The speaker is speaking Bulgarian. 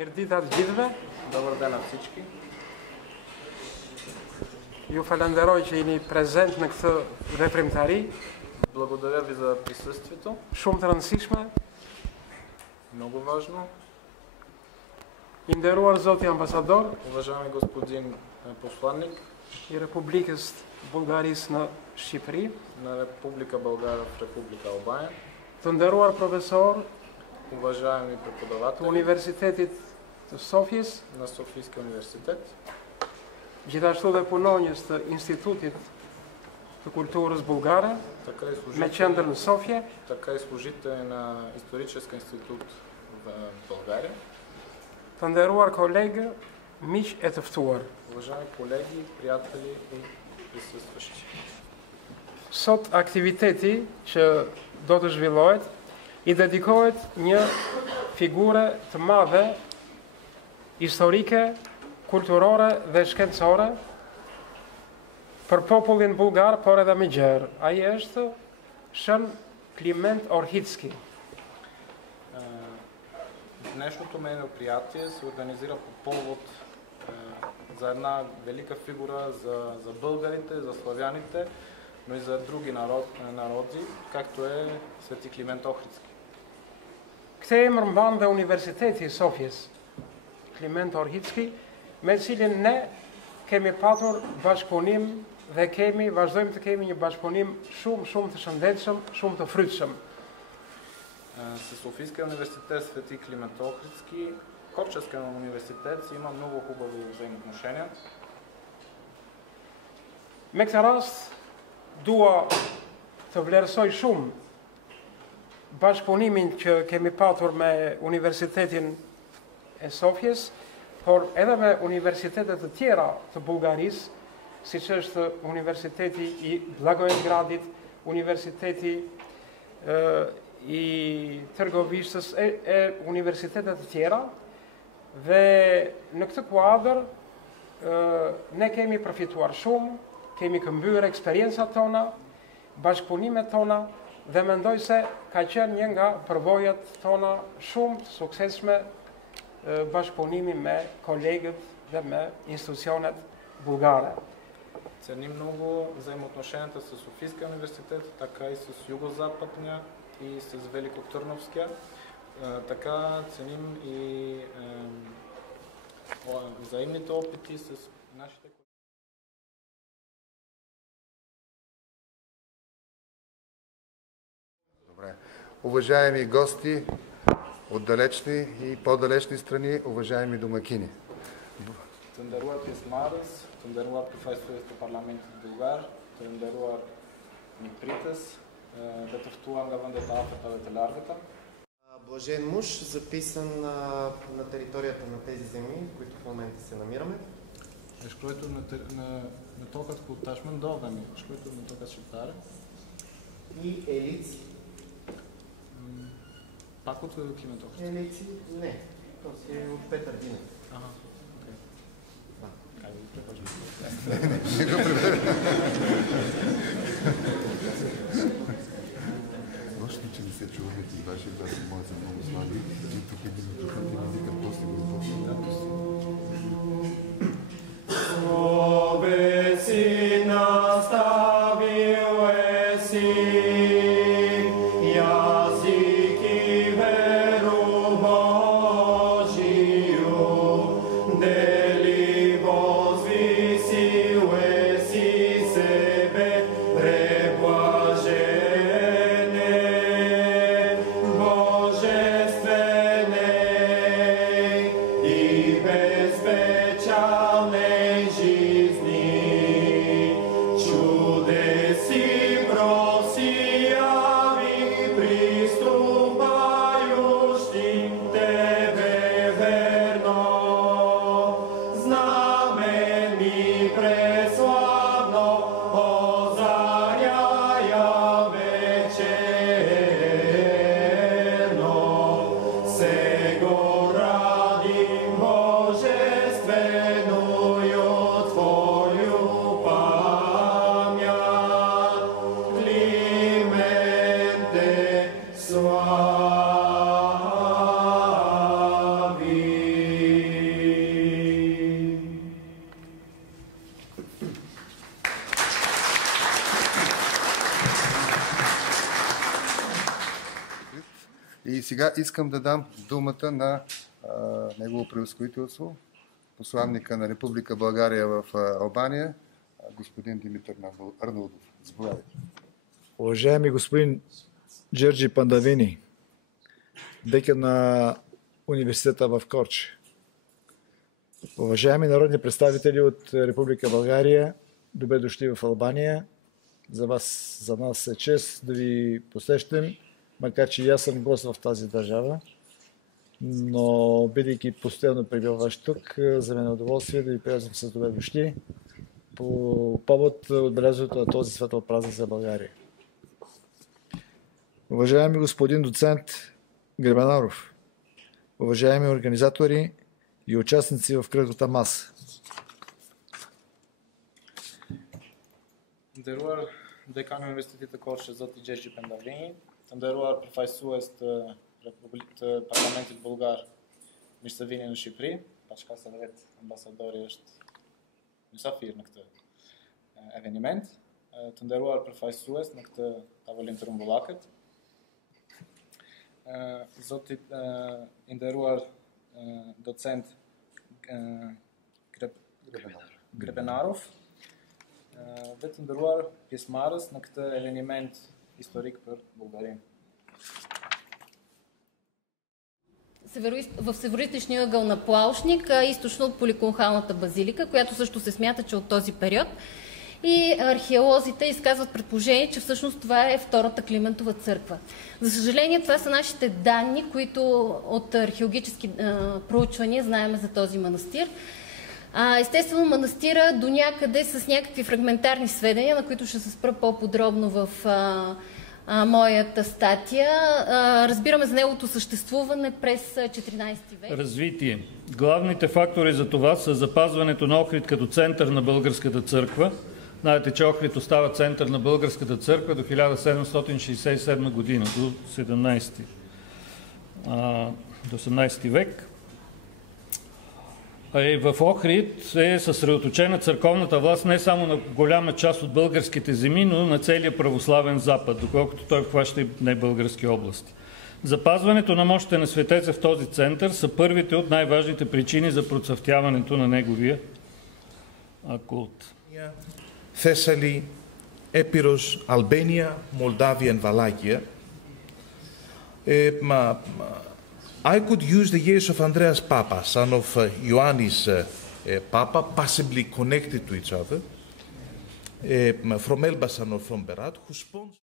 Mirëdita të gjithëve. Добър ден на всички. Ju falenderoj që jeni prezent në këtë veprimtari, Благодаря ви за присъствието. shumë të rëndësishme. Много важно. I nderuar Zoti ambasador Уважаеми господин посланник i Republikës Bullgarisë në Shqipëri, на Република България в Република Албания, të nderuar profesor уважаеми të преподаватели Universitetit të Sofjës, на Софийския университет, gjithashtu dhe punonjës të Institutit të Kulturës Bullgare, така и me qendër në Sofje, така и служители на Исторически институт в България, të nderuar kolegë, miq e të ftuar. уважаеми колеги, приятели и присъстващи. Sot aktiviteti që do të zhvillohet i dedikohet një figure të madhe historike, kulturore dhe shkencore për popullin bulgar, por edhe më gjerë. Ai është Shën Kliment Orhidski. Днешното мероприятие се организира по повод за една велика фигура за българите, за славяните, но и за други народи, както е Свети Климент Охридски. Këtë emër mban dhe Universiteti i Sofjes, Kliment Orhidski, me cilin ne kemi patur bashkëpunim dhe vazhdojmë të kemi një bashkëpunim shumë të shëndetshëm, shumë të frytshëm. С Софийския университет Свети Климент Охридски, Корчевския университет има много хубави взаимоотношения. Me këtë rast, dua të vlerësoj shumë bashkëpunimin që kemi patur me Universitetin e Sofjes, por edhe me universitetet të tjera të Bullgarisë, siç është Universiteti i Blagoevgradit, Universiteti i Tërgovishës e universitetet të tjera, dhe në këtë kuadër ne kemi përfituar shumë, kemi këmbyer eksperjencat tona, bashkëpunimet tona, dhe mendoj se ka qenë një nga përvojat tona shumë të suksesshme bashkëpunimi me kolegët dhe me institucionet bulgare. Ценим много взаимоотношенията с Софийския университет, така и с Югозападния и с Великотърновския. Така ценим и взаимните опити с нашите колеги. Добре. Уважаеми гости от далечни и по-далечни страни, уважаеми домакини. Të nderuar pjesëmarrës, të nderuar profesorët të Parlamentit Bullgar, të nderuar mipritës dhe të ftuar nga vendet e afërta dhe të largëta. Блажен мъж, записан на територията на тези земи, в които в момента се намираме. Shkruar në tokat ku tashmë ndodhemi, shkruar në tokat shqiptare. И елици. Пак от Климент Охридски? Елици? Не. То си е от Петър Динев. Ага, окей. Как ви препочвам? Точно, че не се чуваме с вашия глас и моят са много слаби и тук един викат после го Обеси наставил еси язики веру Божию, дели возвисил еси себе преблажене, божествене И сега искам да дам думата на Негово превъзходителство, посланника на Република България в Албания, господин Димитър Арнаудов. Заповядайте. Уважаеми господин Джорджи Пандавини, декан на университета в Корче, уважаеми народни представители от Република България, добре дошли в Албания. За нас е чест да ви посещам, макар че и аз съм гост в тази държава, но бидейки постоянно пребиваващ тук, за мен е удоволствие да ви приветствам с добре дошли по повод отбелязването на този светъл празник за България. Уважаеми господин доцент Гребенаров, уважаеми организатори и участници в кръглата маса. Nderuar dekani Universitetit të Korçës zoti Gjergj Pendavini, të nderuar përfaqësues të Parlamentit Bullgar, mirë se vini në Shqipëri, paçka se vetë ambasadori është mysafir në këtë eveniment, të nderuar përfaqësues në këtë tavolinë të rumbullakët, zotit i nderuar docent Гребенаров, dhe të nderuar pjesëmarrës në këtë eveniment historik për България. В североизточния ъгъл на Плаушник, източно от Поликонхалната базилика, която също се смята, че от този период. И археолозите изказват предположение, че всъщност това е втората Климентова църква. За съжаление, това са нашите данни, които от археологически проучвания знаем за този манастир. Естествено, манастира до някъде с някакви фрагментарни сведения, на които ще се спра по-подробно в моята статия. Разбираме за неговото съществуване през 14 век. Развитие. Главните фактори за това са запазването на Охрид като център на българската църква. Знаете, че Охрид остава център на българската църква до 1767 година, до 18 век. В Охрид е съсредоточена църковната власт не само на голяма част от българските земи, но на целия православен Запад, доколкото той обхваща и небългарски области. Запазването на мощите на светеца в този център са първите от най-важните причини за процъфтяването на неговия култ. Thessaly, Epirus, Albania, Moldavia and Wallachia. I could use the years of Andreas Papa, son of Ioannis Papa, possibly connected to each other, from Elbasan or from Berat, who sponsored